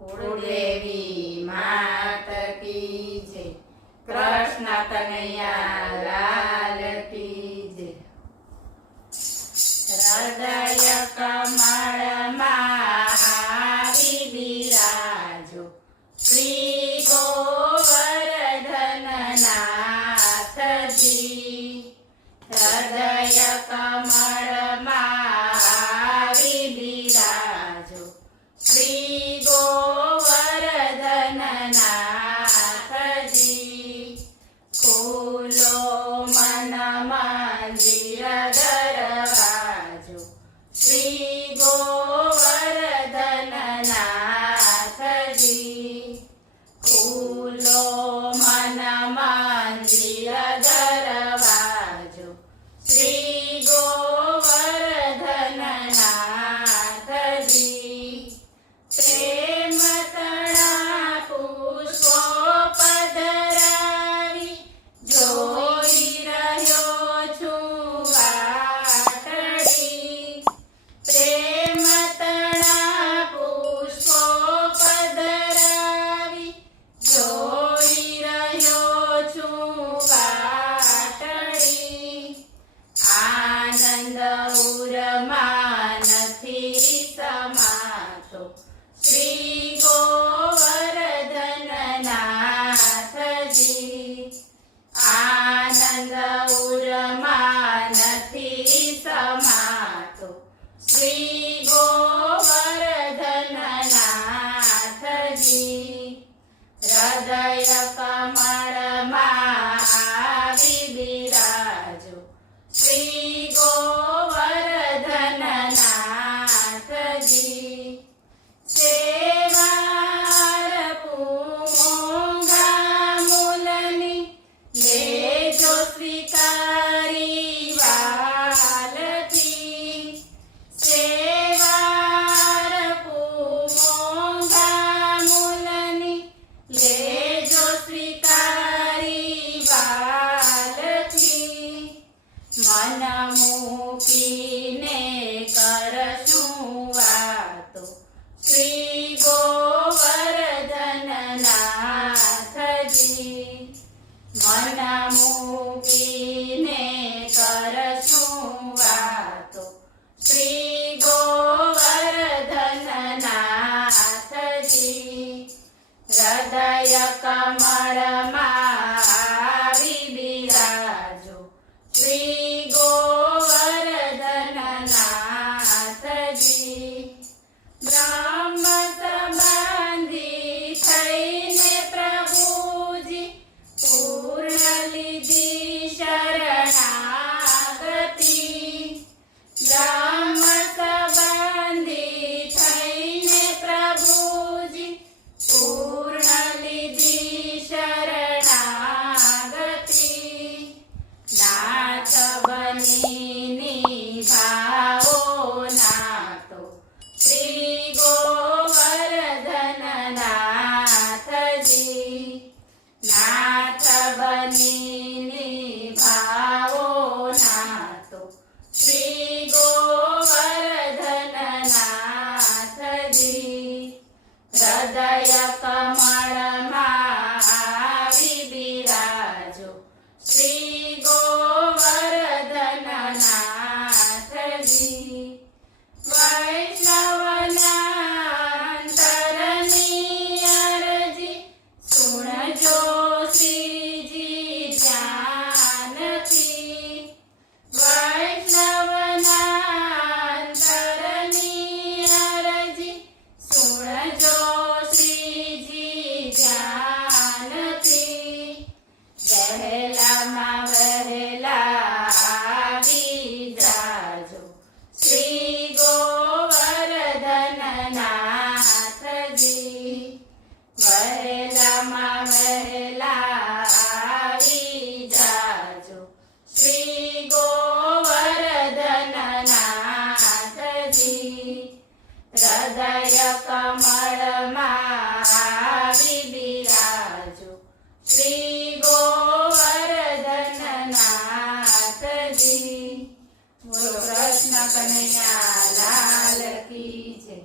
कुलदेवी मात की जय। कृष्ण कन्हैया लाल की जय। हृदय कमल मारी बिराजो श्री गोवर्धन नाथ जी। हृदय कमल मारी बिराजो श्री गोवर्धन नाथ जी। खोलो मन मंदिर दरवाजो श्री गोवर्धन नाथ जी। खोलो मन मंदिर दरवाजो श्री गोवर्धन नाथ जी। प्रेम तणा पुष्पो पधरावी जोई रह्यो छुं वाटड़ी। प्रेम तणा पुष्पो पधरावी जोई रह्यो छुं वाटड़ी। आनंद उरमा नथी समातो श्री गोवर्धन नाथ जी। आनंद उरमा नथी समातो श्री गोवर्धन नाथ जी। हृदय कमल मारी बिराजो श्री गोवर्धन नाथ जी। सेवार पूंगा मूलनी लेजो स्वीकारी वालथी। सेवार पूंगा मूलनी लेजो स्वीकारी वालथी। मन मूकीने करशुं वातो श्री गोवर्धन नाथ जी। मन मूकीने करशुं वातो श्री गोवर्धन नाथ जी। हृदय कमल मारी बिराजो श्री गोवर्धन नाथ जी। ब्रह्म संबंधी थईने प्रभुजी पूर्ण लीधी शरणागति। ब्रह्म संबंधी थईने प्रभुजी पूर्ण लीधी शरणागति। नाथ बनी निभाओ नातो श्री गोवर्धन नाथ जी। नाथ बनी निभाओ नातो श्री गोवर्धन नाथ जी। हृदय कमल मारी बिराजो श्री गोवर्धन नाथ जी। वैष्णवना अंतरनी अरजी सुनजो श्रीजी जानकी। वैष्णवना अंतरनी अरजी सुनजो श्रीजी जानकी। वहेला मा वहेला आवी जाजो श्री गोवर्धन नाथ जी। वहेला मा वहेला आवी जाजो श्री गोवर्धन नाथ जी। हृदय कमल मारी बिराजो श्री गोवर्धन नाथ जी। बोलो कृष्ण कन्हैया लाल की जय।